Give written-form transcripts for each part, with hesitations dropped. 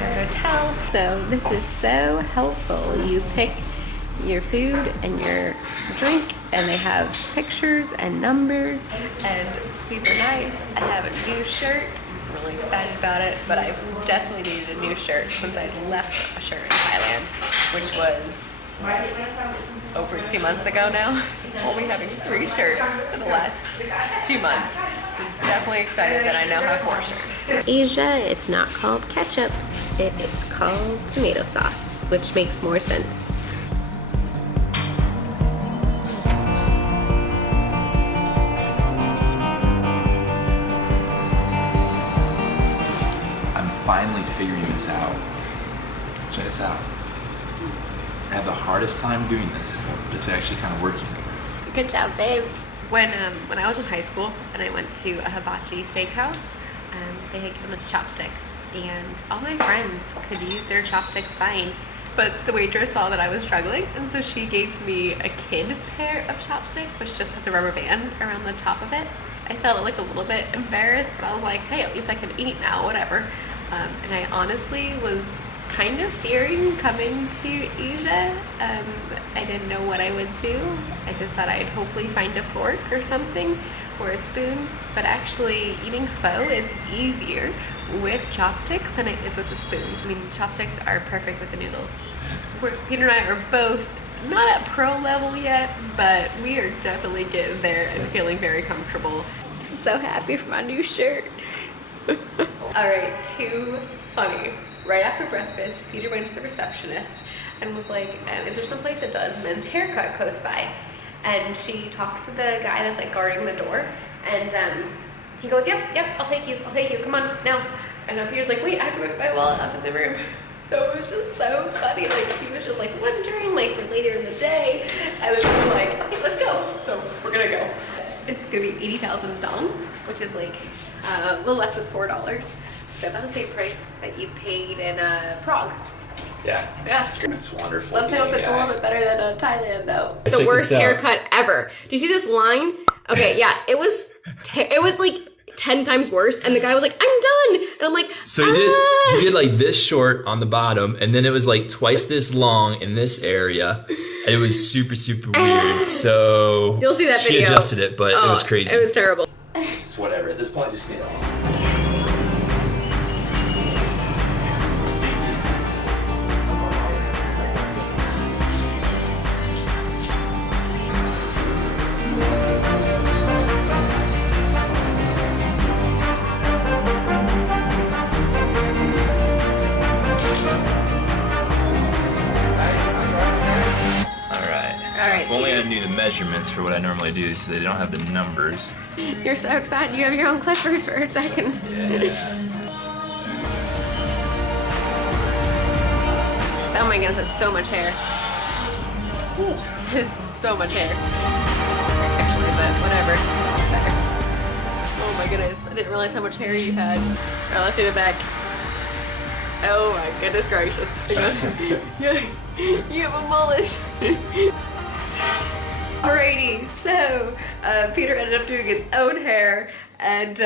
their hotel. So this is so helpful. You pick your food and your drink, and they have pictures and numbers, and super nice. I have a new shirt. I'm really excited about it, but I've desperately needed a new shirt since I left a shirt in Thailand, which was over 2 months ago now. Only having 3 shirts in the last 2 months. So definitely excited that I now have 4 shirts. Asia, it's not called ketchup. It is called tomato sauce, which makes more sense. I'm finally figuring this out. Check this out. I have the hardest time doing this, but it's actually kind of working. Good job, babe. When I was in high school and I went to a hibachi steakhouse, they had given us chopsticks, and all my friends could use their chopsticks fine. But the waitress saw that I was struggling, and so she gave me a kid pair of chopsticks, which just has a rubber band around the top of it. I felt like a little bit embarrassed, but I was like, hey, at least I can eat now, whatever. And I honestly was kind of fearing coming to Asia. I didn't know what I would do. I just thought I'd hopefully find a fork or something, or a spoon, but actually eating pho is easier with chopsticks than it is with a spoon. I mean, chopsticks are perfect with the noodles. Peter and I are both not at pro level yet, but we are definitely getting there and feeling very comfortable. I'm so happy for my new shirt. All right, too funny. Right after breakfast, Peter went to the receptionist and was like, is there some place that does men's haircut close by? And she talks to the guy that's like guarding the door, and he goes, yep, I'll take you, come on, now. And Peter's like, wait, I have to put my wallet up in the room. So it was just so funny, like he was just like wondering, like for later in the day, and then we were like, okay, let's go. So we're gonna go. It's gonna be 80,000 dong, which is like a little less than $4. So about the same price that you paid in Prague. Yeah. It's wonderful. Let's hope it's a little bit better than Thailand, though. Check The worst this out. haircut ever. Do you see this line? Okay, yeah, it was like 10 times worse, and the guy was like, I'm done, and I'm like, So you did like this short on the bottom, and then it was like twice this long in this area, and it was super weird. So You'll see that video. She adjusted it, but it was crazy. It was terrible. It's whatever. At this point, just need it all. If only I knew the measurements for what I normally do, so they don't have the numbers. You're so excited. You have your own clippers for a second. Yeah. Oh my goodness, that's so much hair. It's so much hair. Actually, but whatever. Oh my goodness, I didn't realize how much hair you had. Alright, let's see the back. Oh my goodness gracious. You have a mullet. Alrighty, so Peter ended up doing his own hair, and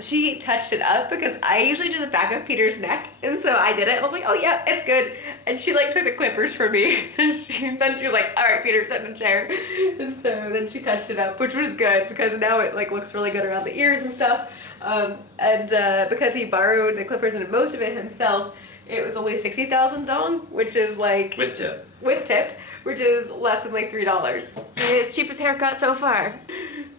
she touched it up because I usually do the back of Peter's neck, and so I did it. I was like, oh yeah, it's good. And she like took the clippers for me, and then she was like, all right, Peter, sit in the chair. And so then she touched it up, which was good because now it like looks really good around the ears and stuff. And because he borrowed the clippers and most of it himself, it was only 60,000 dong, which is like With tip. With tip, which is less than like $3. His cheapest haircut so far.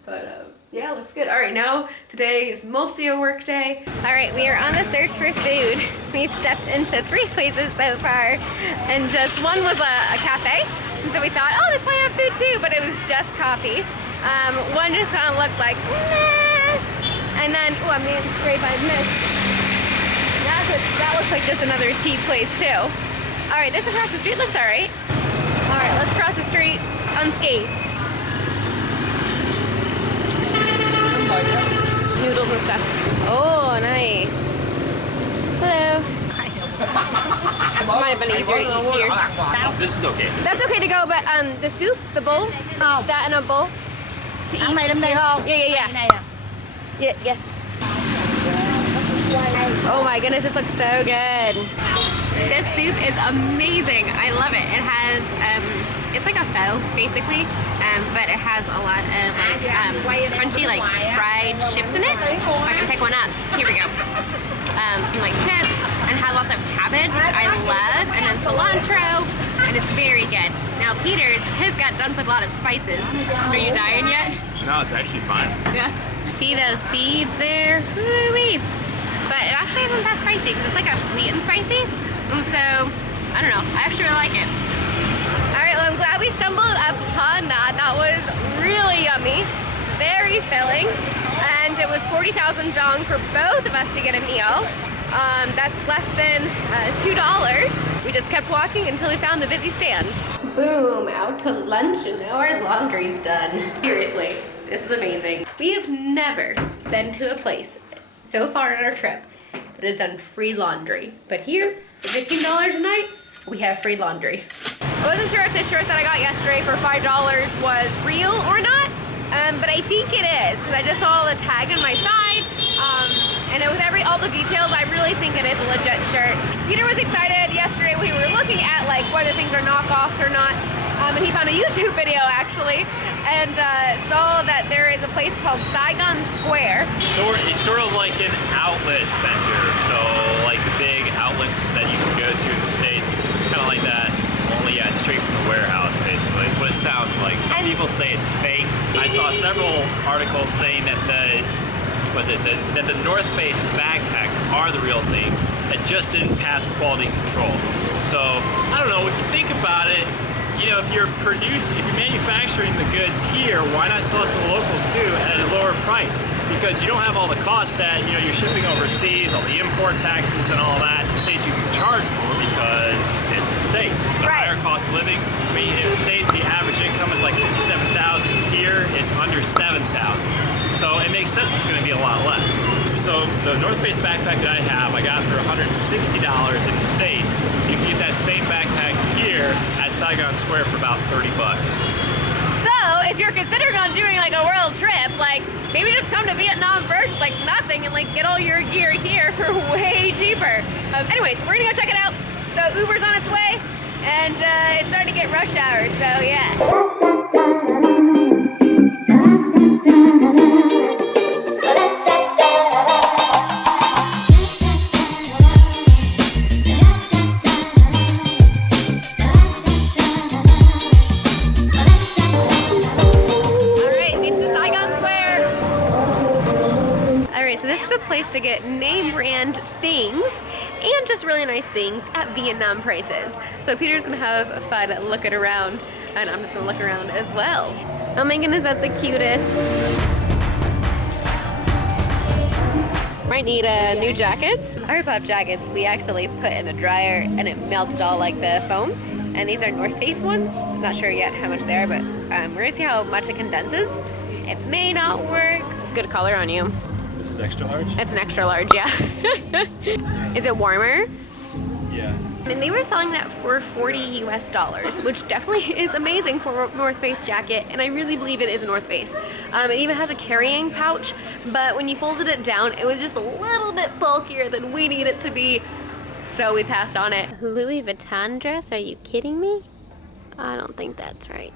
But yeah, looks good. All right, now today is mostly a work day. All right, we are on the search for food. We've stepped into 3 places so far, and just one was a cafe. And so we thought, oh, they probably have food too, but it was just coffee. One just kind of looked like, nah. And then, oh, I'm being sprayed by mist. That looks like just another tea place too. All right, this across the street looks all right. All right, let's cross the street unscathed. Noodles and stuff. Oh, nice. Hello. Might have been easier. This is okay. That's okay to go, but the soup, the bowl, that in a bowl to eat. Yeah. Yeah, yes. Oh my goodness, this looks so good. This soup is amazing. I love it. It has, it's like a pho basically, but it has a lot of crunchy like fried chips in it. If I can pick one up, here we go. Some like chips, and has lots of cabbage, which I love, and then cilantro, and it's very good. Now Peter's, his got done with a lot of spices. Are you dying yet? No, it's actually fine. Yeah. See those seeds there? Woo-wee. But it actually isn't that spicy because it's like a sweet and spicy. And so, I don't know. I actually really like it. Alright, well I'm glad we stumbled upon that. That was really yummy. Very filling. And it was 40,000 dong for both of us to get a meal. That's less than $2. We just kept walking until we found the busy stand. Boom, out to lunch and now our laundry's done. Seriously, this is amazing. We have never been to a place so far on our trip that has done free laundry. But here, for $15 a night, we have free laundry. I wasn't sure if this shirt that I got yesterday for $5 was real or not, but I think it is, because I just saw the tag on my side, and with all the details, I really think it is a legit shirt. Peter was excited yesterday when we were looking at like whether things are knockoffs or not, and he found a YouTube video actually, and saw that there is a place called Saigon Square. It's sort of like an outlet center, so like the big outlets that you can go to in the States, it's kind of like that, only yeah, straight from the warehouse basically, is what it sounds like. Some people say it's fake. I saw several articles saying that the North Face backpacks are the real things that just didn't pass quality control. So, I don't know, if you think about it, you know, if you're manufacturing the goods here, why not sell it to the locals too at a lower price? Because you don't have all the costs that, you know, you're shipping overseas, all the import taxes and all that. In the States you can charge more because it's the States. It's a higher cost of living. I mean, in the States the average income is like $57,000. Here it's under $7,000. So it makes sense it's going to be a lot less. So the North Face backpack that I have, I got for $160 in the States. You can get that same backpack here at Saigon Square for about 30 bucks. So if you're considering on doing like a world trip, like maybe just come to Vietnam first with like nothing and like get all your gear here for way cheaper. Anyways, we're gonna go check it out. So Uber's on its way, and it's starting to get rush hour, so yeah. Place to get name brand things and just really nice things at Vietnam prices. So Peter's gonna have fun looking around, and I'm just gonna look around as well. Oh my goodness, that's the cutest. Might need new jackets. Our puff jackets we actually put in the dryer and it melted all like the foam. And these are North Face ones. I'm not sure yet how much they are, but we're gonna see how much it condenses. It may not work. Good color on you. This is extra large? It's an extra large, yeah. Is it warmer? Yeah. And they were selling that for $40 US, which definitely is amazing for a North Face jacket, and I really believe it is a North Face. It even has a carrying pouch, but when you folded it down, it was just a little bit bulkier than we need it to be, so we passed on it. Louis Vuitton dress? Are you kidding me? I don't think that's right.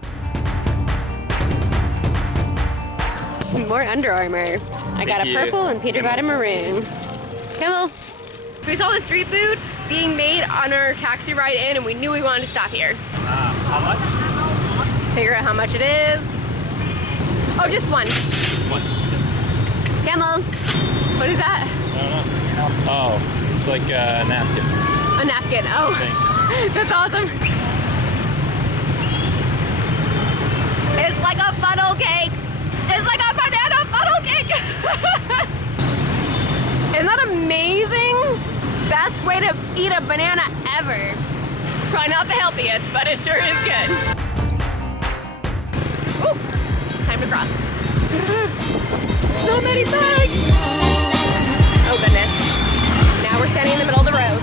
More Under Armour. I got a purple and Peter got a maroon. Come on. So we saw the street food being made on our taxi ride in, and we knew we wanted to stop here. How much? Figure out how much it is. Oh, just one. One. Camel. What is that? I don't know. Oh, it's like a napkin. A napkin. Oh, that's awesome. It's like a funnel cake. It's like a banana funnel cake. Isn't that amazing? Best way to eat a banana ever. It's probably not the healthiest, but it sure is good. Ooh, time to cross. So many bags. Oh goodness. Now we're standing in the middle of the road.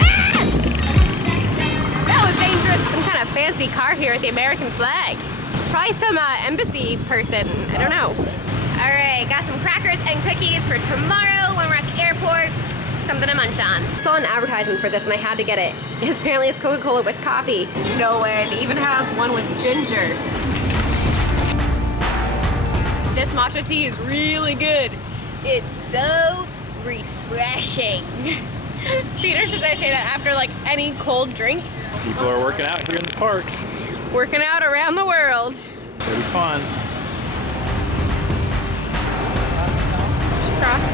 Ah! That was dangerous. Some kind of fancy car here with the American flag. It's probably some embassy person. I don't know. All right, got some crackers and cookies for tomorrow when we're at the airport. Something to munch on. Saw an advertisement for this and I had to get it. Apparently it's Coca-Cola with coffee. No way, they even have one with ginger. This matcha tea is really good. It's so refreshing. Peter says I say that after like any cold drink. People are working out here in the park. Working out around the world. Pretty fun. Cross.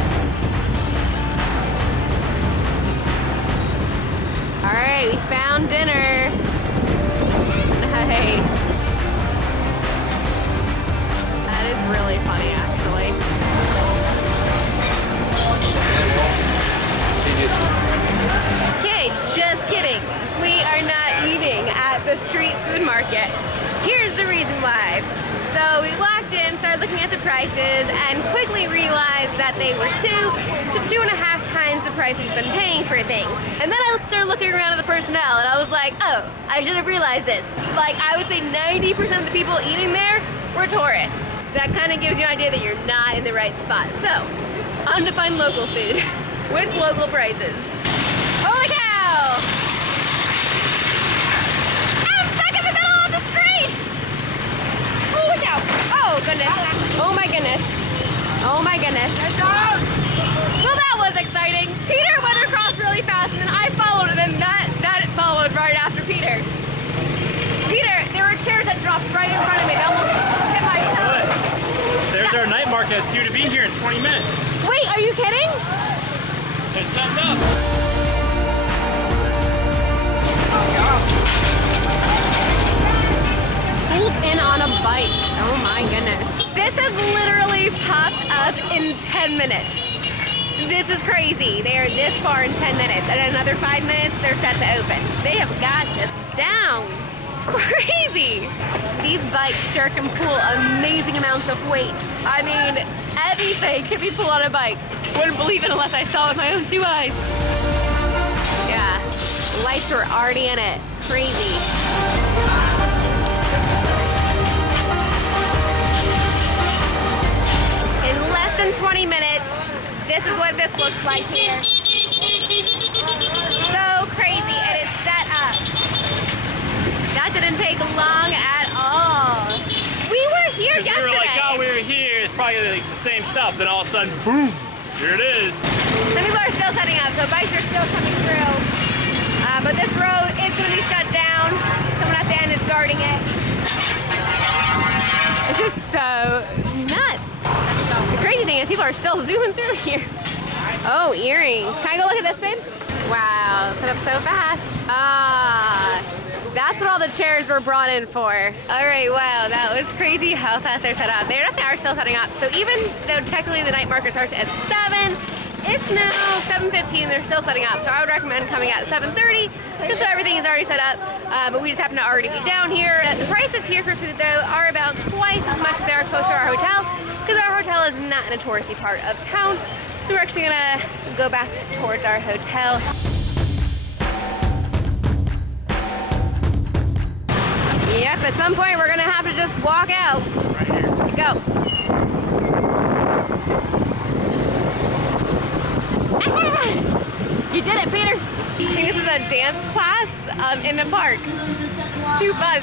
All right, we found dinner. Nice. That is really funny, actually. Okay, just kidding. We are not eating at the street food market. Here's the reason why. So we walked in, started looking at the prices, and quickly realized that they were 2 to 2.5 times the price we've been paying for things. And then I started looking around at the personnel, and I was like, oh, I should have realized this. Like, I would say 90% of the people eating there were tourists. That kind of gives you an idea that you're not in the right spot. So, on to find local food with local prices. Holy cow! I'm stuck in the middle of the street! Holy cow! Oh goodness! Oh my goodness! Oh my goodness! Well, that was exciting. Peter went across really fast, and then I followed, and then that followed right after Peter. Peter, there were chairs that dropped right in front of me. They almost hit my toe. There's our night market that's due to be here in 20 minutes. Wait, are you kidding? They're setting up. Pulled in on a bike. Oh my goodness. This has literally popped up in 10 minutes. This is crazy. They are this far in 10 minutes. And in another 5 minutes, they're set to open. They have got this down. It's crazy. These bikes sure can pull amazing amounts of weight. I mean, anything can be pulled on a bike. Wouldn't believe it unless I saw it with my own 2 eyes. Yeah, lights were already in it. Crazy. In less than 20 minutes, this is what this looks like here. So crazy, it is set up. That didn't take long at all. We were here yesterday. We were like, oh, we were here. It's probably like the same stuff. Then all of a sudden, boom, here it is. Some people are still setting up, so bikes are still coming through. But this road is going to be shut down. Someone at the end is guarding it. This is so nuts. The crazy thing is people are still zooming through here. Oh, earrings. Can I go look at this, babe? Wow, set up so fast. That's what all the chairs were brought in for. All right, wow, that was crazy how fast they're set up. They definitely are still setting up. So even though technically the night market starts at 7, it's now 7:15, they're still setting up. So I would recommend coming at 7:30, just so everything is already set up. But we just happen to already be down here. The prices here for food, though, are about twice as much as they are close to our hotel, because our hotel is not in a touristy part of town. So we're actually gonna go back towards our hotel. Yep, at some point we're gonna have to just walk out. Right here. Go. You did it, Peter. I think this is a dance class in the park. Too fun.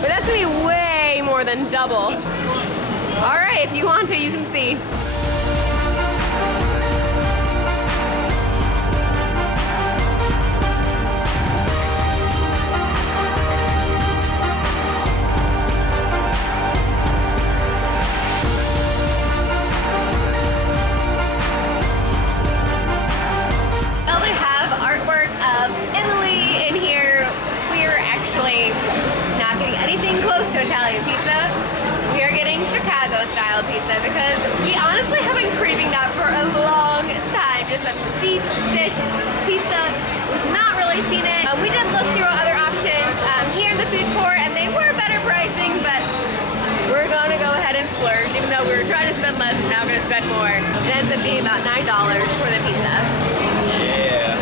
But that's gonna be way more than double. All right, if you want to, you can see. Italian pizza. We are getting Chicago style pizza because we honestly have been craving that for a long time. Just a deep dish pizza. We've not really seen it. We did look through other options here in the food court and they were better pricing, but we're gonna go ahead and splurge. Even though we were trying to spend less, we're now gonna spend more. It ends up being about $9 for the pizza. Yeah.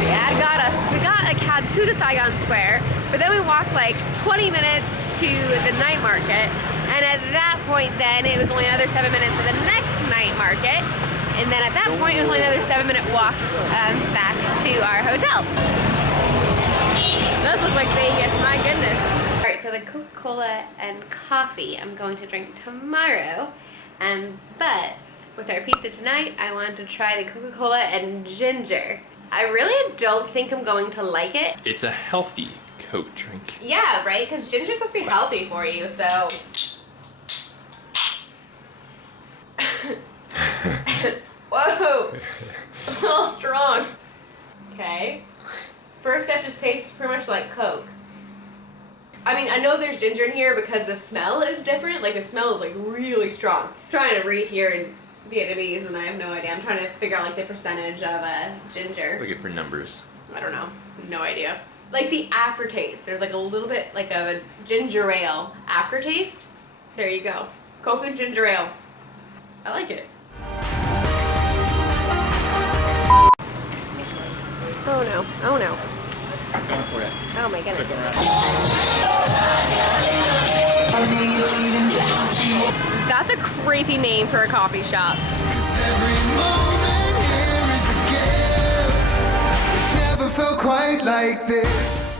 The ad got us. We got a cab to the Saigon Square, but then we walked like 20 minutes to the night market, and at that point then it was only another 7 minutes to the next night market, and then at that point it was only another 7-minute walk back to our hotel. Those look like Vegas, my goodness. All right, so the Coca-Cola and coffee I'm going to drink tomorrow, but with our pizza tonight, I wanted to try the Coca-Cola and ginger. I really don't think I'm going to like it. It's a healthy Coke drink. Yeah, right? Because ginger's supposed to be healthy for you, so... Whoa! It's a little strong. Okay. First step just tastes pretty much like Coke. I mean, I know there's ginger in here because the smell is different. Like, the smell is, like, really strong. I'm trying to read here in Vietnamese, and I have no idea. I'm trying to figure out, like, the percentage of ginger. Looking for numbers. I don't know. No idea. Like, the aftertaste. There's, like, a little bit, like, of a ginger ale aftertaste. There you go. Coke and ginger ale. I like it. Oh, no. Oh, no. Going for it. Oh, my goodness. That's a crazy name for a coffee shop. 'Cause every moment here is a gift. It's never felt quite like this.